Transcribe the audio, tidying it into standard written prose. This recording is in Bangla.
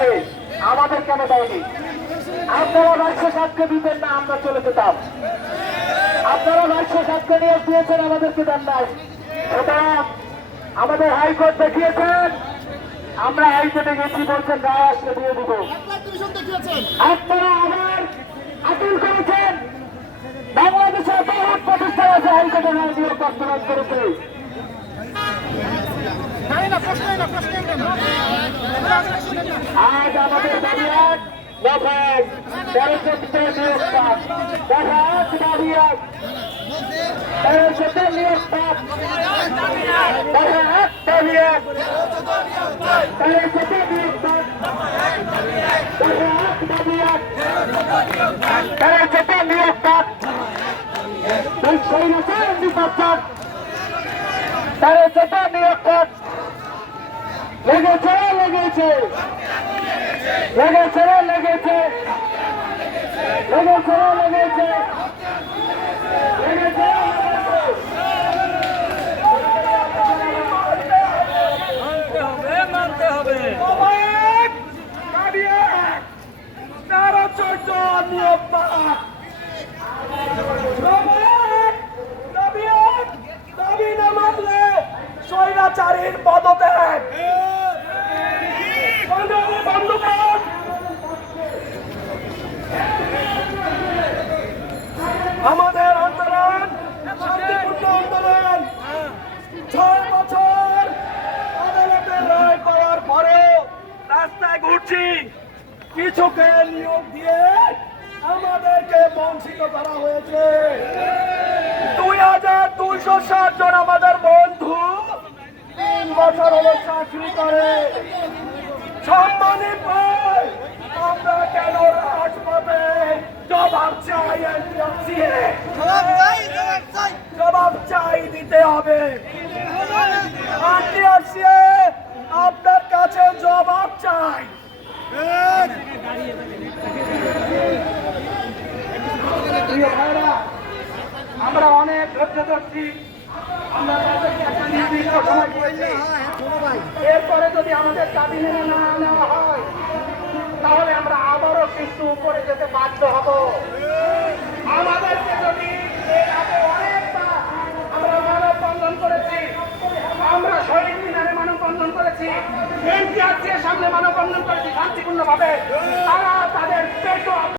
দিয়েছে, আমাদের কেন দেয়নি? আপনারা 907কে দিতেন না, আমরা চলে যেতাম। আপনারা 907কে নিয়োগ দিয়েছেন, আমাদেরকে দেন নাই। সুতরাং আমাদের হাইকোর্ট দেখিয়েছেন, আমরা হাইকোর্টে গেছি, বলছেন রায় আসলে দিয়ে দিব। আপনারা আবার আপিল করেছেন, বাংলাদেশের বহু প্রতিষ্ঠান আছে হাইকোর্টে রায় নিয়োগ বাস্তবায়ন করেছে। আজ আমাদের দাবি এক, দফা এক, 1300 নিয়োগ পাক, দফা এক দাবি এক, 1300 নিয়োগ পাক, দফা এক দাবি এক, 1300 নিয়োগ পাক, দফা এক দাবি এক, 1300 নিয়োগ পাক, সৈন্যদের নির্বাচন, 1300 নিয়োগ পাক। লেগেছে লেগেছে লেগেছে লেগেছে লেগেছে লেগেছে লেগেছে। মানতে হবে 13-14 নিয়োগ পাক, দাবি না মানলে স্বৈরাচারীর পদত্যাগ। আমাদের আন্দোলন শান্তিপূর্ণ আন্দোলন। 6 বছর আদালতের রায় পাওয়ার পরেও রাস্তায় ঘুরছি, কিছুকে নিয়োগ দিয়ে আমাদেরকে বঞ্চিত করা হয়েছে। 2260 জন আমাদের বন্ধু 3 বছর হলো চাকরি করে, সম্মানী পায়, আমরা কেন রাজপথে জবাব চাই? জবাব চাই, দিতে হবে। আপনার কাছে জবাব চাই। আমরা অনেক ধৈর্য ধরছি, আমরা তাদেরকে একটা নির্দিষ্ট সময় দিয়েছি। এরপরে যদি আমাদের দাবি মেনে না নেওয়া হয়, তাহলে আমরা আবারও কিন্তু উপরে যেতে বাধ্য হব। আমাদেরকে